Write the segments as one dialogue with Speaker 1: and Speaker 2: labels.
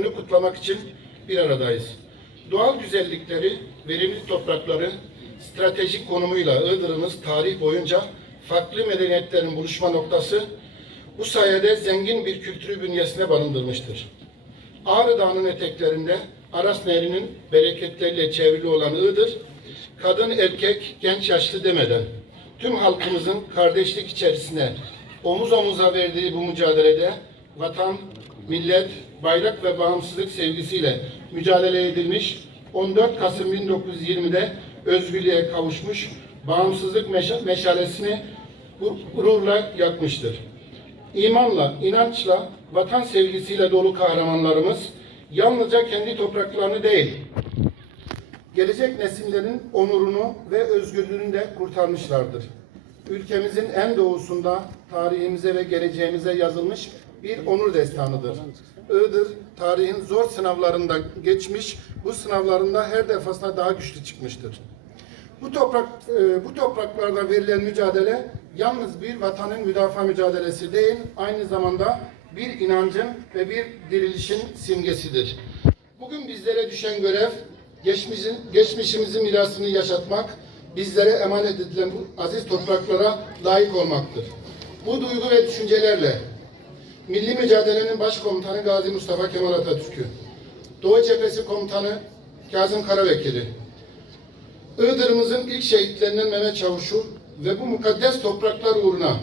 Speaker 1: Günü kutlamak için bir aradayız. Doğal güzellikleri, verimli toprakları, stratejik konumuyla Iğdır'ımız tarih boyunca farklı medeniyetlerin buluşma noktası, bu sayede zengin bir kültürü bünyesine barındırmıştır. Ağrı Dağı'nın eteklerinde Aras Nehri'nin bereketleriyle çevrili olan Iğdır, kadın, erkek, genç, yaşlı demeden tüm halkımızın kardeşlik içerisine omuz omuza verdiği bu mücadelede vatan, millet, bayrak ve bağımsızlık sevgisiyle mücadele edilmiş 14 Kasım 1920'de özgürlüğe kavuşmuş bağımsızlık meşa- meşalesini gur- gururla yakmıştır. İmanla, inançla, vatan sevgisiyle dolu kahramanlarımız yalnızca kendi topraklarını değil, gelecek nesillerin onurunu ve özgürlüğünü de kurtarmışlardır. Ülkemizin en doğusunda tarihimize ve geleceğimize yazılmış bir onur destanıdır. Iğdır, tarihin zor sınavlarında geçmiş, bu sınavlarında her defasında daha güçlü çıkmıştır. Bu toprak e, bu topraklarda verilen mücadele yalnız bir vatanın müdafaa mücadelesi değil, aynı zamanda bir inancın ve bir dirilişin simgesidir. Bugün bizlere düşen görev geçmişin geçmişimizin mirasını yaşatmak, bizlere emanet edilen bu aziz topraklara layık olmaktır. Bu duygu ve düşüncelerle Milli Mücadelenin Başkomutanı Gazi Mustafa Kemal Atatürk'ü, Doğu Cephesi Komutanı Kazım Karabekir'i, Iğdır'ımızın ilk şehitlerinden Mehmet Çavuş'u ve bu mukaddes topraklar uğruna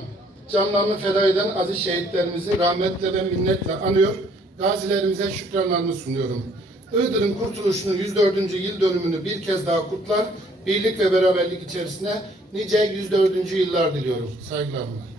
Speaker 1: canlarını feda eden aziz şehitlerimizi rahmetle ve minnetle anıyor, gazilerimize şükranlarını sunuyorum. Iğdır'ın kurtuluşunun 104. yıl dönümünü bir kez daha kutlar, birlik ve beraberlik içerisine nice 104. yıllar diliyorum. Saygılarımla.